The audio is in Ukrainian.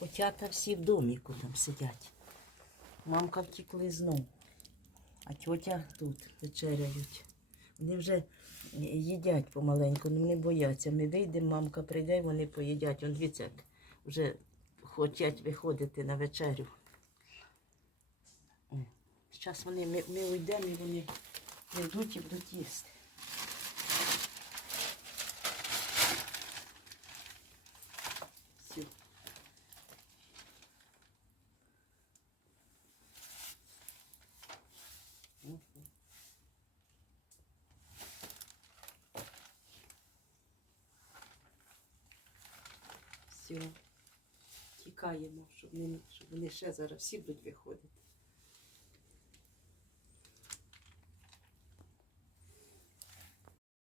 Утята всі в доміку там сидять. Мамка втікли знов. А тьотя тут вечеряють. Вони вже їдять помаленьку, ну не бояться. Ми вийдемо, мамка прийде, вони поїдять. Он дивіться, вже хочуть виходити на вечерю. Зараз вони, ми, ми уйдемо і вони прийдуть і будуть їсти. Все. Тікаємо, щоб, не, щоб вони ще зараз всі будуть виходити.